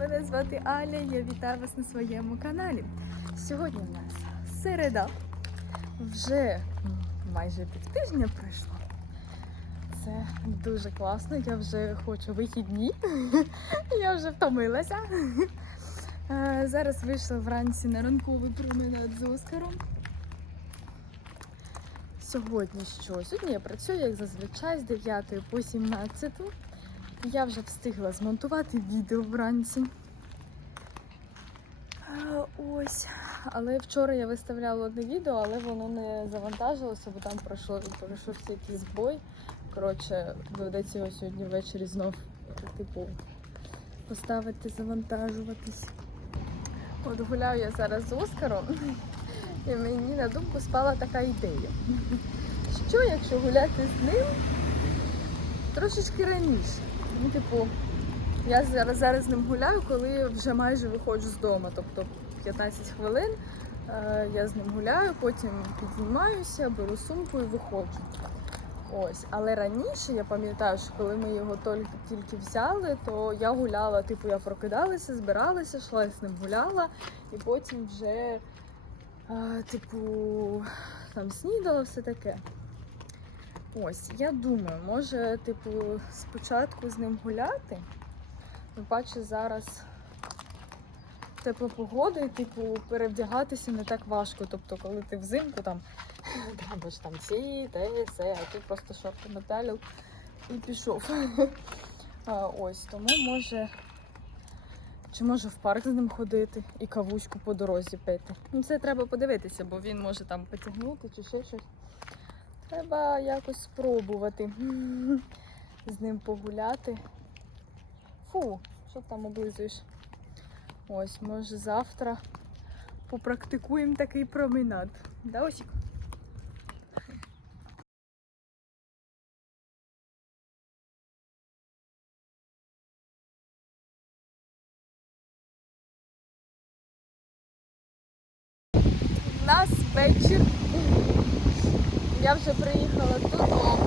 Мене звати Аля, я вітаю вас на своєму каналі. Сьогодні в нас середа. Вже м, майже півтижня пройшло. Це дуже класно, я вже хочу вихідні. Я вже втомилася. Е, Зараз вийшла вранці на ранковий променад з Оскаром. Сьогодні що? Сьогодні я працюю, як зазвичай, з 9 по 17. Я вже встигла змонтувати відео вранці. Ось. Але вчора я виставляла одне відео, але воно не завантажилося, бо там пройшло, пройшовся якийсь збой. Коротше, доведеться його сьогодні ввечері знов, типу, поставити, завантажуватись. От гуляю я зараз з Оскаром, і мені на думку спала така ідея. Що, якщо гуляти з ним трошечки раніше? Ну, типу, я зараз, зараз з ним гуляю, коли вже майже виходжу з дому. Тобто 15 хвилин е, я з ним гуляю, потім піднімаюся, беру сумку і виходжу. Ось, але раніше я пам'ятаю, що коли ми його тільки, тільки взяли, то я гуляла, типу, я прокидалася, збиралася, йшла з ним гуляла, і потім вже, е, типу, там снідала, все таке. Ось, я думаю, може, типу, спочатку з ним гуляти. Ну, Бачу, зараз тепла погода, і типу перевдягатися не так важко. Тобто, коли ти взимку там, там, ж там ці, те, все, а тут просто шорти металів і пішов. А, ось, тому може. Чи може в парк з ним ходити і кавуську по дорозі пити. Ну, це треба подивитися, бо він може там потягнути чи ще щось. Треба якось спробувати з ним погуляти. Фу, що там облизуєш? Ось, може завтра попрактикуємо такий променад. Да, Осік? У нас вечір. Я вже приїхала додому.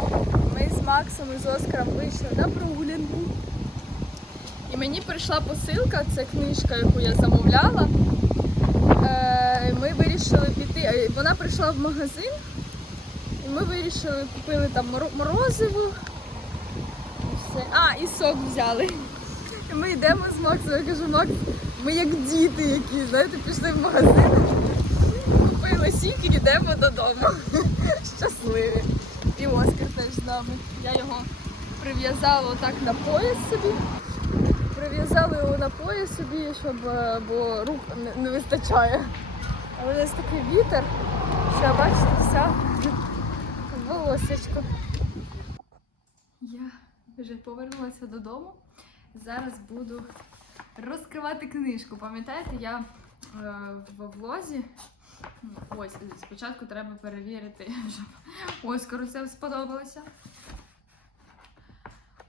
Ми з Максом і з Оскаром вийшли на прогулянку. І мені прийшла посилка, це книжка, яку я замовляла. Е, Ми вирішили піти. е, Вона прийшла в магазин, і ми вирішили купили там моро- морозиво. А, і сок взяли. І ми йдемо з Максом. Я кажу, Макс, ми як діти які, знаєте, пішли в магазин, сік і йдемо додому. Щасливі. І Оскар теж з нами. Я його прив'язала отак на пояс собі. Прив'язали його на пояс собі, щоб е, бо рук не, вистачає. Але нас такий вітер, що бачите, вся в волосечку. Я вже повернулася додому. Зараз буду розкривати книжку. Пам'ятаєте, я е, в влозі. Ось, спочатку треба перевірити, щоб Оскару це сподобалося.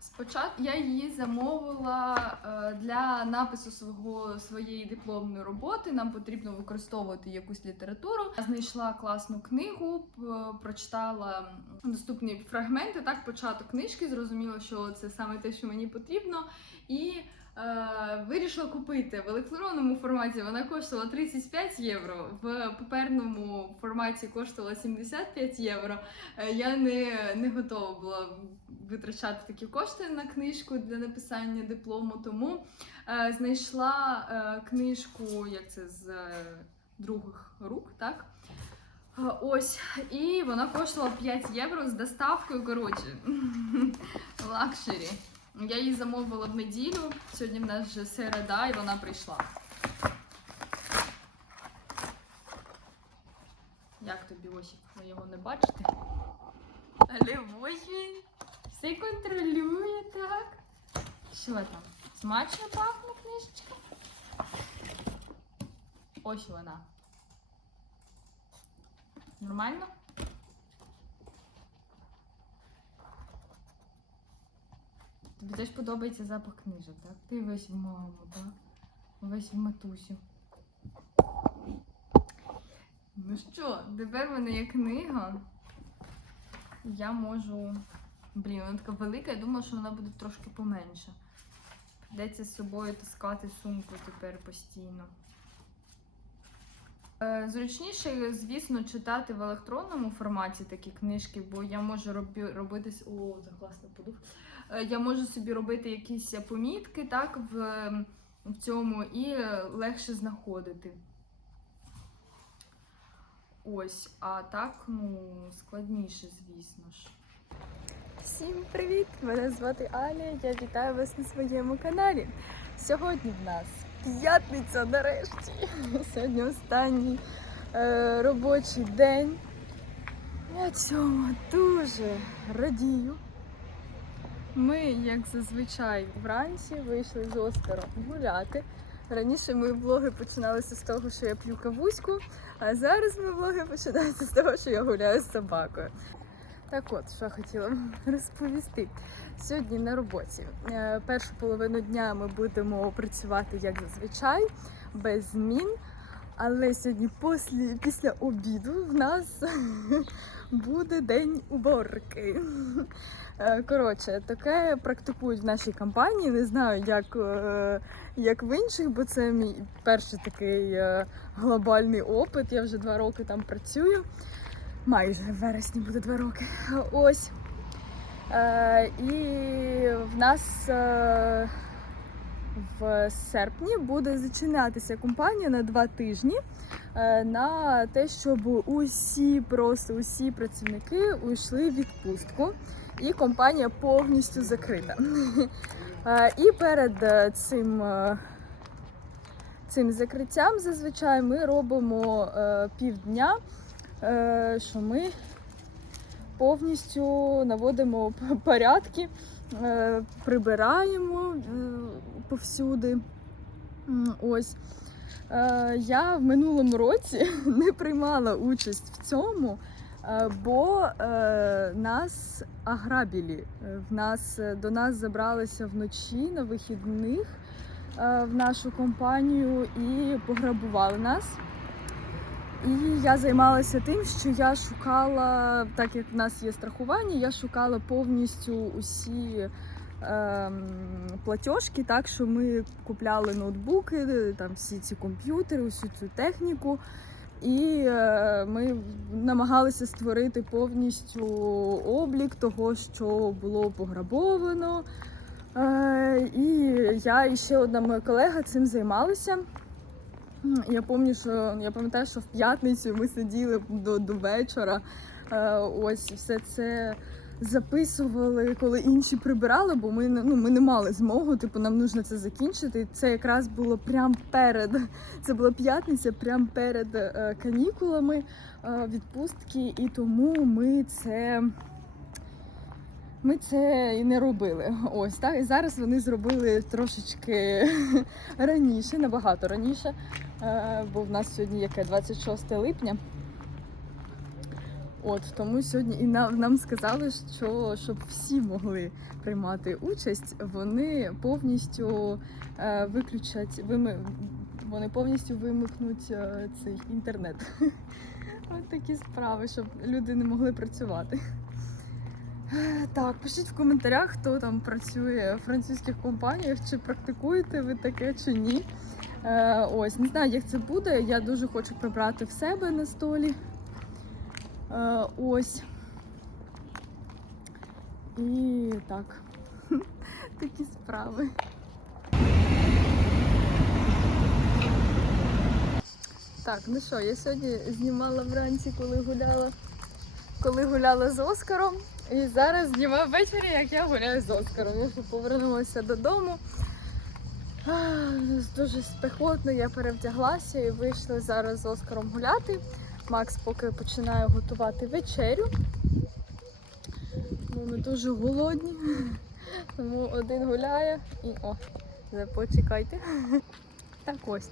Спочатку я її замовила е, для напису свого своєї дипломної роботи. Нам потрібно використовувати якусь літературу. Я знайшла класну книгу, прочитала доступні фрагменти. Так, початок книжки, зрозуміла, що це саме те, що мені потрібно, і вирішила купити в електронному форматі. Вона коштувала 35 євро. В паперному форматі коштувала 75 євро. Е, Я не, не готова була витрачати такі кошти на книжку для написання диплому, тому е, знайшла е, книжку, як це з е, других рук, так? Е, Ось, і вона коштувала 5 євро з доставкою. Коротше, лакшері. Я її замовила в неділю. Сьогодні в нас вже середа, і вона прийшла. Як тобі Осік? Ви його не бачите? Але ось він все контролює, так? Що там? Смачно пахне книжечка? Ось вона. Нормально? Тобі теж подобається запах книжок, так? Ти весь в маму, так? Весь в матусю. Ну що, тепер в мене є книга. Я можу. Блін, вона така велика, я думала, що вона буде трошки поменша. Йдеться з собою таскати сумку тепер постійно. Е, Зручніше, звісно, читати в електронному форматі такі книжки, бо я можу робі, робити. О, це класно подув. Е, Я можу собі робити якісь помітки так, в, в цьому і е, легше знаходити. Ось, а так, ну, складніше, звісно ж. Всім привіт! Мене звати Аля. Я вітаю вас на своєму каналі. Сьогодні в нас п'ятниця нарешті. Сьогодні останній е, робочий день. Я цьому дуже радію. Ми, як зазвичай, вранці вийшли з Оскаром гуляти. Раніше мої влоги починалися з того, що я п'ю кавуську, а зараз мої влоги починаються з того, що я гуляю з собакою. Так от, що хотіла розповісти. Сьогодні на роботі. Е, Першу половину дня ми будемо працювати як зазвичай, без змін. Але сьогодні після, після обіду в нас буде день уборки. Е, Коротше, таке практикують в нашій компанії. Не знаю, як, е, як в інших, бо це мій перший такий е, глобальний опит. Я вже два роки там працюю. Майже в вересні буде два роки. Ось. І в нас в серпні буде зачинятися компанія на два тижні е, на те, щоб усі, просто усі працівники уйшли в відпустку, і компанія повністю закрита. Е, і перед е, цим. Цим закриттям зазвичай ми робимо півдня, що ми повністю наводимо порядки, прибираємо повсюди. Ось. Е, Я в минулому році не приймала участь в цьому, е, бо е, нас аграбілі. В нас, до нас забралися вночі на вихідних в нашу компанію і пограбували нас. І я займалася тим, що я шукала, так як в нас є страхування, я шукала повністю усі платіжки, так що ми купляли ноутбуки, там всі ці комп'ютери, усю цю техніку. І е, ми намагалися створити повністю облік того, що було пограбовано. Е, і я і ще одна моя колега цим займалися. Я пам'ятаю, що я пам'ятаю, що в п'ятницю ми сиділи до, до вечора. Е, ось все це записували, коли інші прибирали, бо ми ну, ми не мали змогу. Типу, нам нужно це закінчити. Це якраз було прямо перед. Це була п'ятниця, прямо перед е, канікулами е, відпустки, і тому ми це. Ми це і не робили. Ось так. І зараз вони зробили трошечки раніше, набагато раніше. Е, бо в нас сьогодні яке 26 липня. От тому сьогодні і нам, нам сказали, що щоб всі могли приймати участь, вони повністю е, виключать, вими, вони повністю вимикнуть е, цей інтернет. Ось такі справи, щоб люди не могли працювати. Так, пишіть в коментарях, хто там працює в французьких компаніях, чи практикуєте ви таке, чи ні. Е, ось, не знаю, як це буде. Я дуже хочу прибрати в себе на столі. Е, ось. І так. Такі справи. Так, ну що, я сьогодні знімала вранці, коли гуляла, коли гуляла з Оскаром. І зараз знімаю ввечері, як я гуляю з Оскаром. Я повернулася додому. Дуже спекотно, я перевдяглася і вийшла зараз з Оскаром гуляти. Макс поки починає готувати вечерю. Бо Ми дуже голодні. Тому один гуляє і о, вже почекайте. Так ось.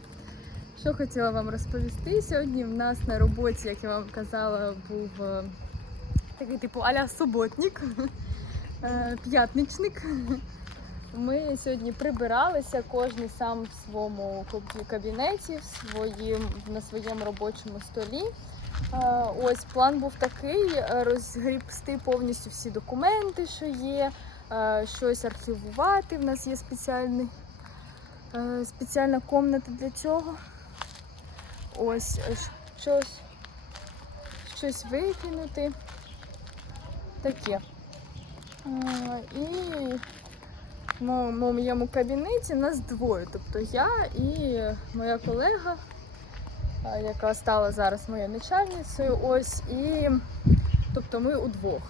Що хотіла вам розповісти? Сьогодні в нас на роботі, як я вам казала, був е, такий типу аля суботник, е, п'ятничник. Ми сьогодні прибиралися, кожен сам в своєму кабінеті, в своїм, на своєму робочому столі. Ось план був такий: е, розгрібсти повністю всі документи, що є, е, щось архівувати. В нас є спеціальний Е, Спеціальна комната для цього. Ось щось, щось викинути. Таке. І в моєму кабінеті нас двоє. Тобто я і моя колега, яка стала зараз моєю начальницею. Ось і тобто ми удвох.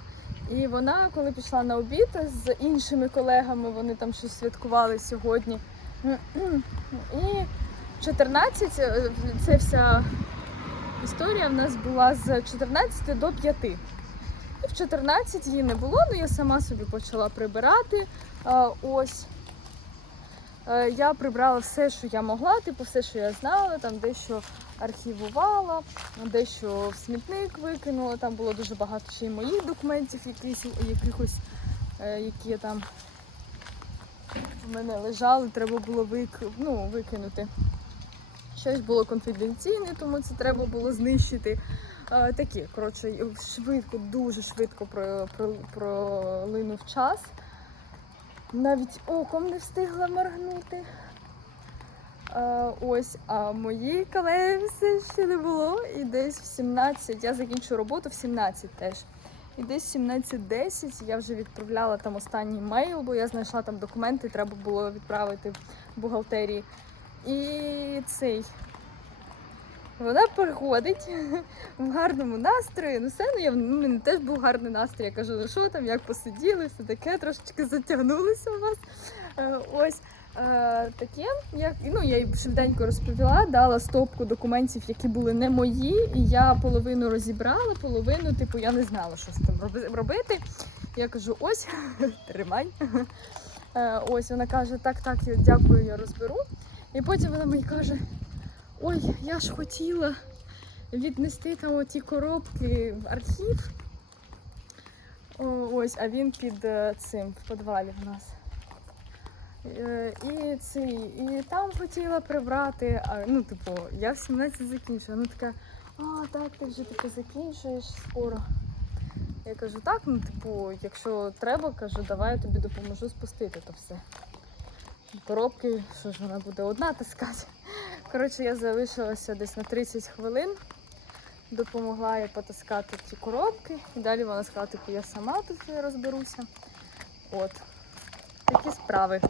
І вона, коли пішла на обід з іншими колегами, вони там щось святкували сьогодні. І 14 е, це вся історія в нас була з 14 до 5. І в 14 її не було, але я сама собі почала прибирати. Ось. Е, Я прибрала все, що я могла, типу все, що я знала, там дещо архівувала, дещо в смітник викинула. Там було дуже багато ще й моїх документів, якісь, якихось, е, які там в мене лежали, треба було вик... ну, викинути. Щось було конфіденційне, тому це треба було знищити. Е, такі, коротше, швидко, дуже швидко про, про, пролинув час. Навіть оком не встигла моргнути. Е, ось, а моїй колеги все ще не було. І десь в 17, я закінчу роботу в 17 теж. І десь в 17.10 я вже відправляла там останній мейл, бо я знайшла там документи, треба було відправити в бухгалтерії. І цей. Вона приходить в гарному настрої. Ну все, ну я в мене теж був гарний настрій. Я кажу, ну що там, як посиділи, все таке, трошечки затягнулися у вас. Е, ось е, таке. Як, ну, я їй швиденько розповіла, дала стопку документів, які були не мої, і я половину розібрала, половину, типу, я не знала, що з тим робити. Я кажу, ось, тримай. Е, ось вона каже, так, так, я дякую, я розберу. І потім вона мені каже: ой, я ж хотіла віднести там оті коробки в архів. О, ось, а він під е, цим в підвалі в нас. Е, І цей, і там хотіла прибрати. А, ну, типу, я в 17 закінчила. Вона така, а, так, ти вже типу закінчуєш скоро. Я кажу, так, ну, типу, якщо треба, кажу, давай я тобі допоможу спустити то все. Коробки, що ж вона буде одна таскати. Коротше, я залишилася десь на 30 хвилин. Допомогла я потаскати ті коробки. І далі вона сказала, типу, я сама тут розберуся. От. Такі справи.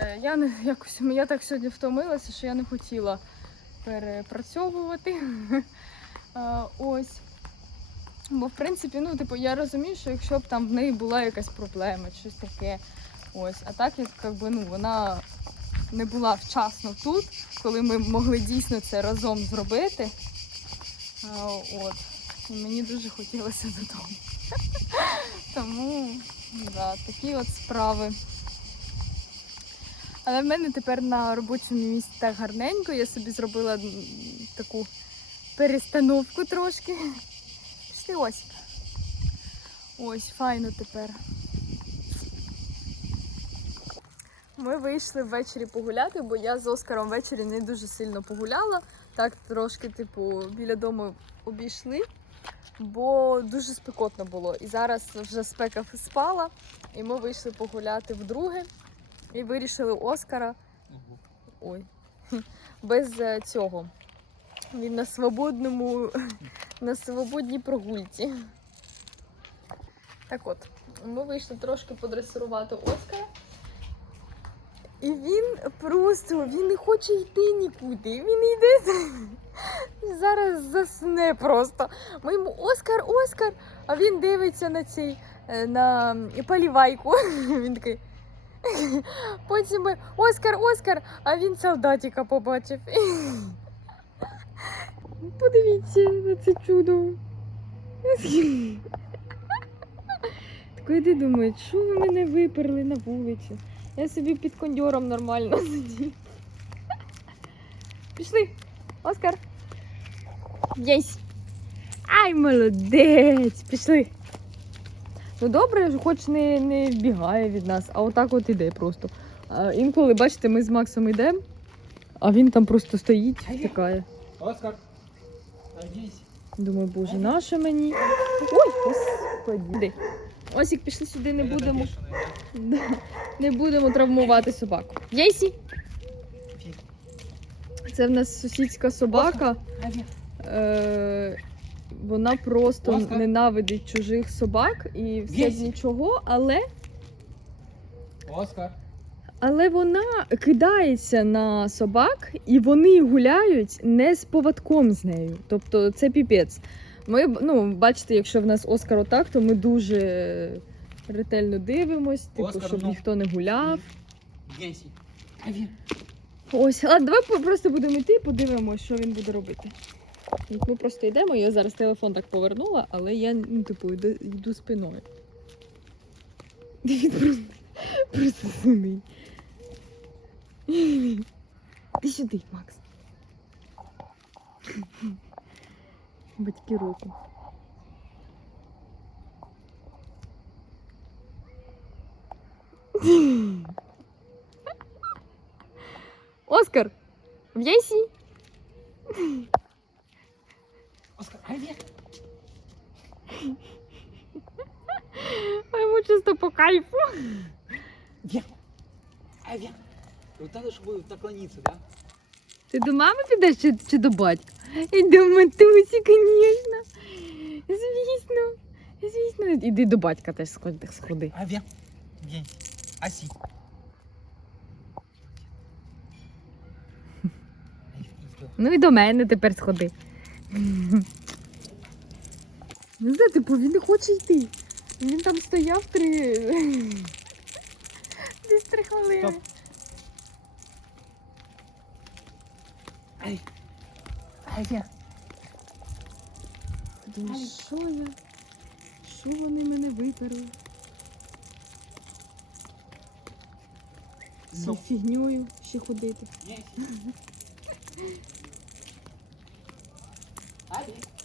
Е, Я не якось я так сьогодні втомилася, що я не хотіла перепрацьовувати. Е, Ось. Бо в принципі, ну, типу, я розумію, що якщо б там в неї була якась проблема, щось таке. Ось, а так як ну, вона не була вчасно тут, коли ми могли дійсно це разом зробити. От. І мені дуже хотілося додому. Тому да, такі от справи. Але в мене тепер на робочому місці так гарненько. Я собі зробила таку перестановку трошки. Пішли ось. Ось, файно тепер. Ми вийшли ввечері погуляти, бо я з Оскаром ввечері не дуже сильно погуляла. Так трошки, типу, біля дому обійшли, бо дуже спекотно було. І зараз вже спека спала, і ми вийшли погуляти вдруге. І вирішили Оскара. Ой, без е, цього. Він на свободному, на свободній прогульці. Так от, ми вийшли трошки подресирувати Оскара. І він просто він не хоче йти нікуди. Він йде зараз засне просто. Ми йому Оскар, Оскар, а він дивиться на цей е, на полівайку. Він такий. Потім ми Оскар, Оскар, а він солдатика побачив. Подивіться на це чудо. Ти думаєш, що ви мене виперли на вулицю? Я собі під кондьором нормально сидів. Пішли, Оскар. Єсь. Ай, молодець. Пішли. Ну добре, хоч не, не вбігає від нас, а отак от іде просто. А інколи, бачите, ми з Максом йдемо, а він там просто стоїть, втикає. Оскар, садись. Думаю, боже, наше мені. Ой, господи. Осік, пішли сюди, не будемо. Не будемо травмувати собаку. Єсі! Це в нас сусідська собака. Е, вона просто ненавидить чужих собак і все б нічого, але, Оскар. але вона кидається на собак, і вони гуляють не з поводком з нею. Тобто це піпець. Ми, ну, бачите, якщо в нас Оскар отак, то ми дуже ретельно дивимось, типу, Оскар, щоб ну. ніхто не гуляв. Генсі. Ось, ладно, давай по- просто будемо йти і подивимось, що він буде робити. От Ми просто йдемо, я зараз телефон так повернула, але я ну, типу, йду, йду спиною. Він просто, просто сумний. Ти сюди, Макс. Батьки року. Оскар, в яйсі? Оскар. Один. А йому чисто по кайфу. Один. Один. Вот надо, чтобы наклониться, да? Ти до мами підеш чи, чи до батька? І до матусі, звісно. Звісно. Звісно. Іди до батька теж сходи. Генсі. Асі. Ну і до мене тепер сходи. Не знаю, типу, він не хоче йти. Він там стояв три. Десь три хвилини. Стоп. Ай. Один. Думаю, що я? Що вони мене виперли? З фігньою ще ходити. Ні, Один.